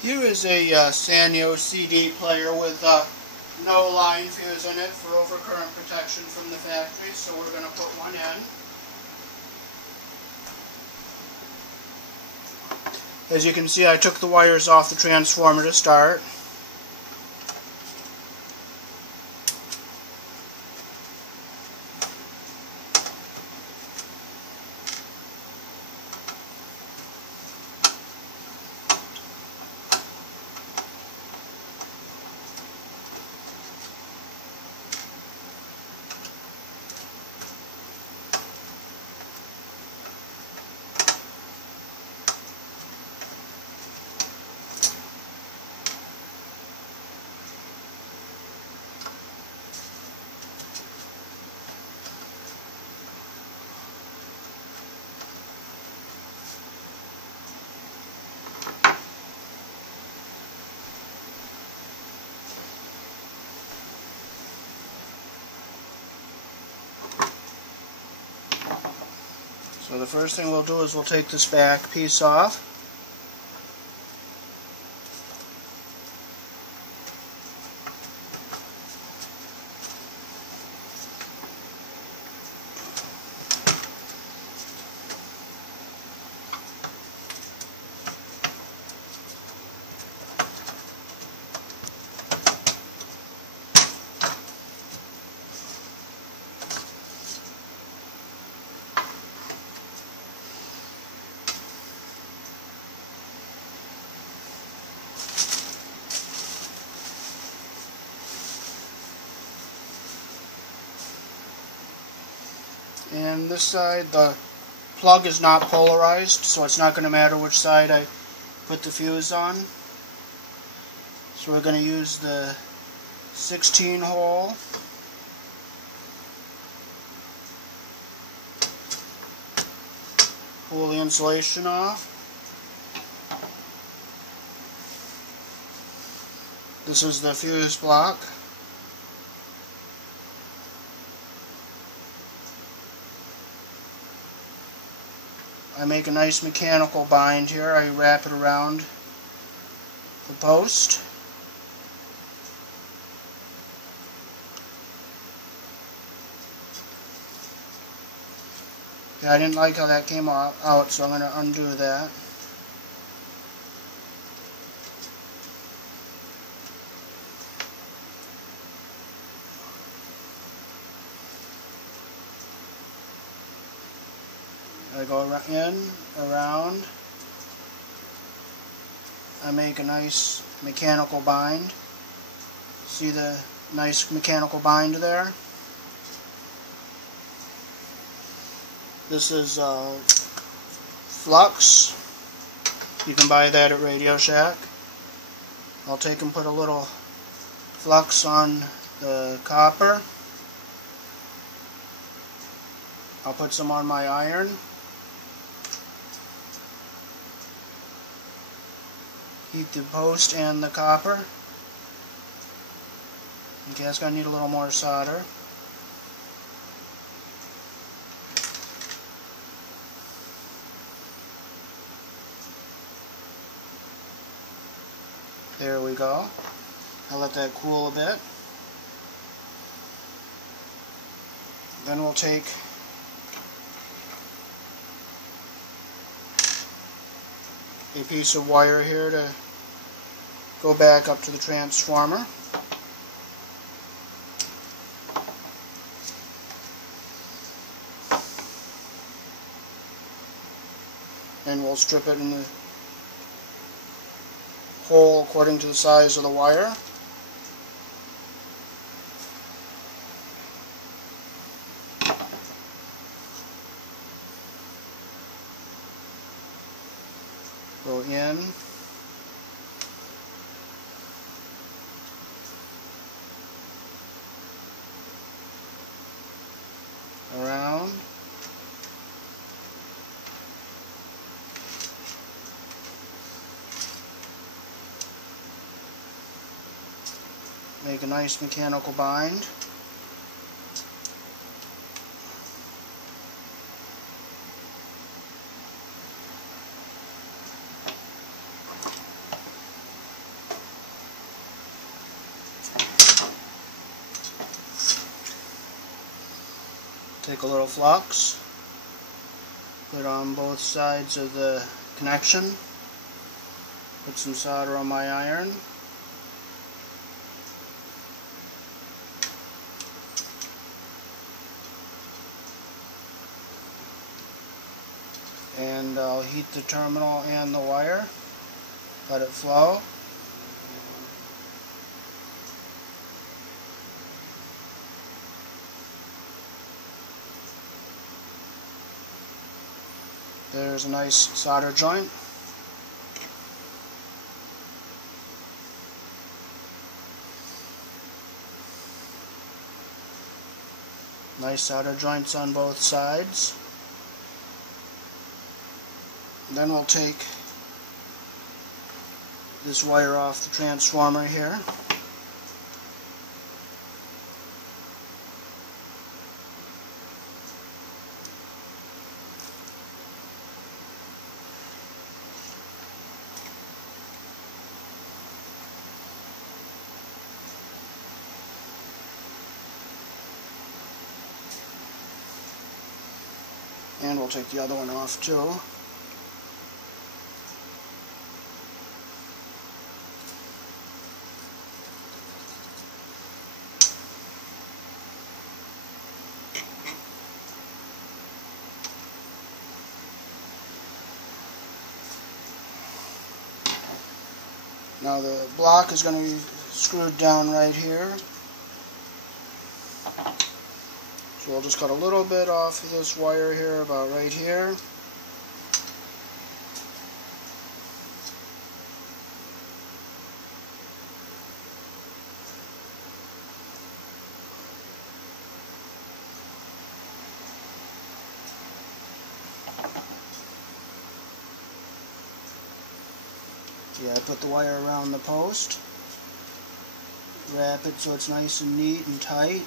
Here is a Sanyo CD player with no line fuse in it for overcurrent protection from the factory, so we're going to put one in. As you can see, I took the wires off the transformer to start. So the first thing we'll do is we'll take this back piece off. And this side, the plug is not polarized, so it's not going to matter which side I put the fuse on. So we're going to use the 16 hole. Pull the insulation off. This is the fuse block. I make a nice mechanical bind here. I wrap it around the post. Yeah, I didn't like how that came out, so I'm going to undo that. I go in, around, I make a nice mechanical bind. See the nice mechanical bind there? This is flux. You can buy that at Radio Shack. I'll take and put a little flux on the copper. I'll put some on my iron. Heat the post and the copper. Okay, it's going to need a little more solder. There we go. I'll let that cool a bit. Then we'll take a piece of wire here to go back up to the transformer. And we'll strip it in the hole according to the size of the wire. Go in, around, make a nice mechanical bind. Take a little flux, put it on both sides of the connection, put some solder on my iron, and I'll heat the terminal and the wire, let it flow. There's a nice solder joint. Nice solder joints on both sides. Then we'll take this wire off the transformer here. And we'll take the other one off too. Now the block is going to be screwed down right here. So we'll just cut a little bit off of this wire here, about right here. Yeah, I put the wire around the post, wrap it so it's nice and neat and tight.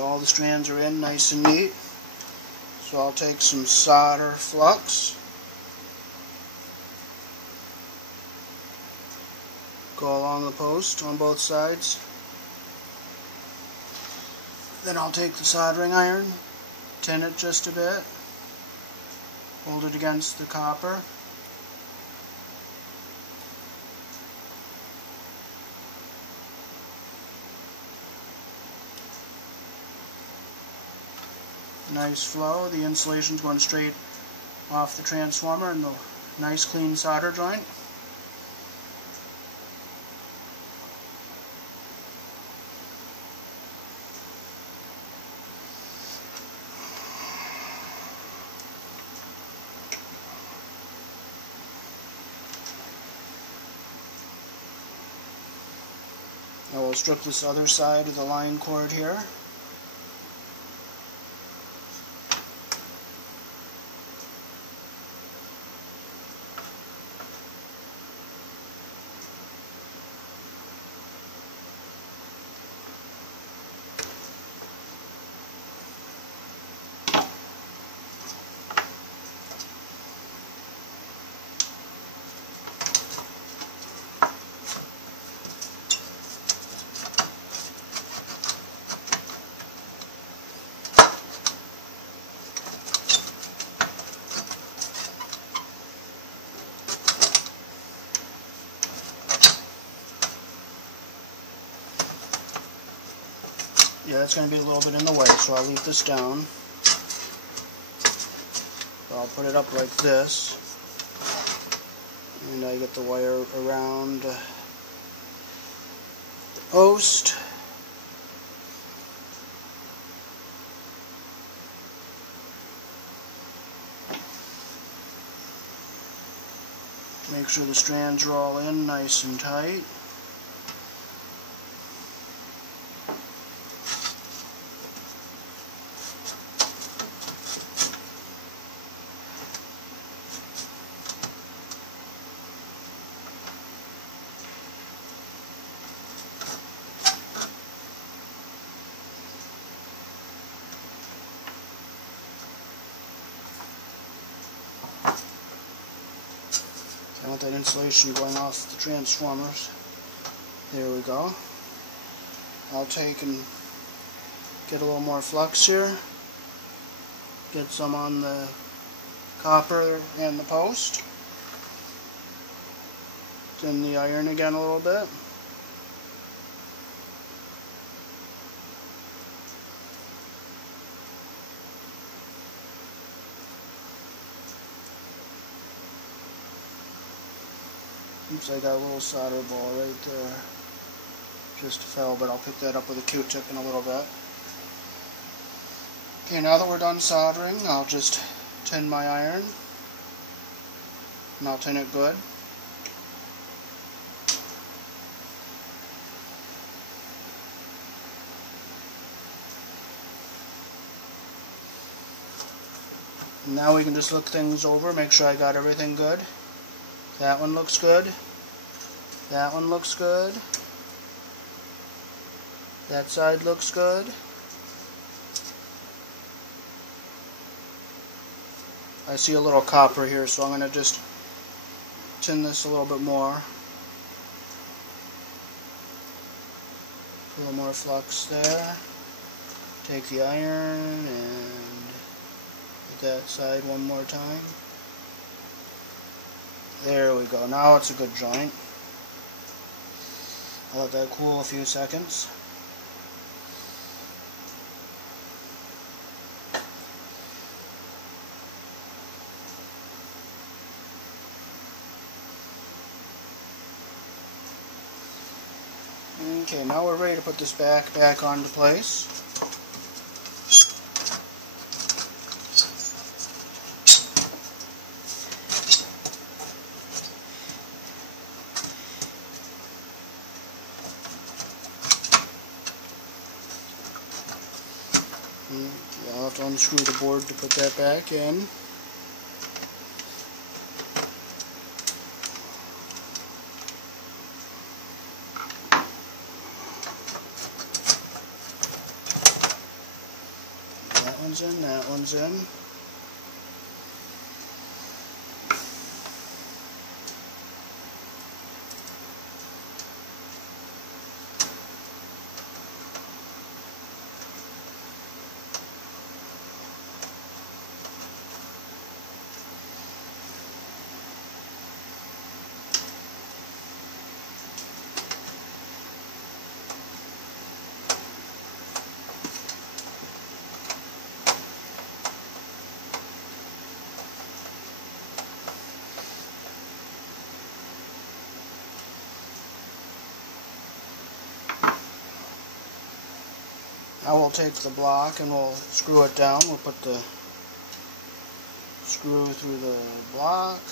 All the strands are in nice and neat. So I'll take some solder flux, go along the post on both sides. Then I'll take the soldering iron, tin it just a bit, hold it against the copper. Nice flow. The insulation's going straight off the transformer and the nice clean solder joint. Now we'll strip this other side of the line cord here. Yeah, it's going to be a little bit in the way, so I'll leave this down. So I'll put it up like this, and I get the wire around the post. Make sure the strands are all in nice and tight. want that insulation going off the transformers. There we go. I'll take and get a little more flux here. Get some on the copper and the post. Thin the iron again a little bit. Oops, I got a little solder ball right there. Just fell, but I'll pick that up with a Q-tip in a little bit. Okay, now that we're done soldering, I'll just tin my iron. And I'll tin it good. And now we can just look things over, make sure I got everything good. That one looks good. That one looks good. That side looks good. I see a little copper here, so I'm going to just tin this a little bit more. A little more flux there. Take the iron and hit that side one more time. There we go. Now it's a good joint. I'll let that cool a few seconds. Okay, now we're ready to put this back onto place. I'll have to unscrew the board to put that back in. That one's in, that one's in. Now we'll take the block and we'll screw it down. We'll put the screw through the block.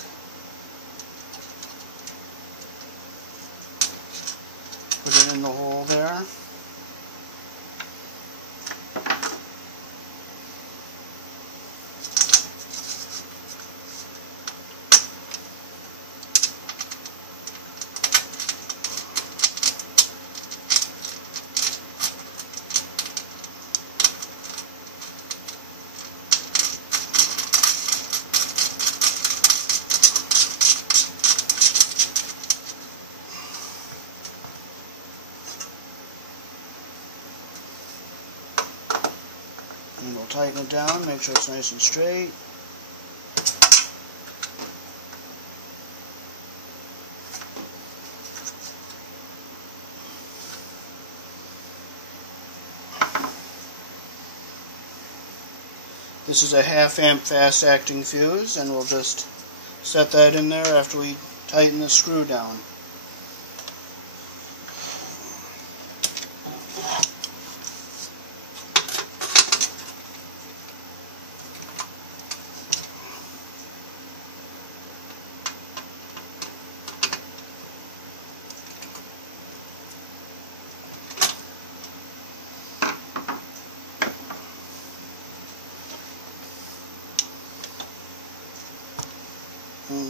Put it in the hole there. And we'll tighten it down, make sure it's nice and straight. This is a 1/2 amp fast acting fuse, and we'll just set that in there after we tighten the screw down.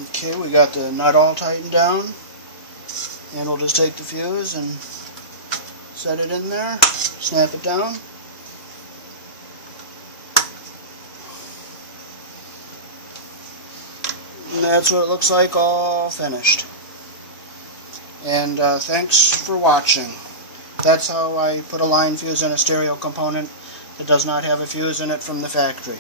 Okay, we got the nut all tightened down, and we'll just take the fuse and set it in there, snap it down. And that's what it looks like all finished. And thanks for watching. That's how I put a line fuse in a stereo component that does not have a fuse in it from the factory.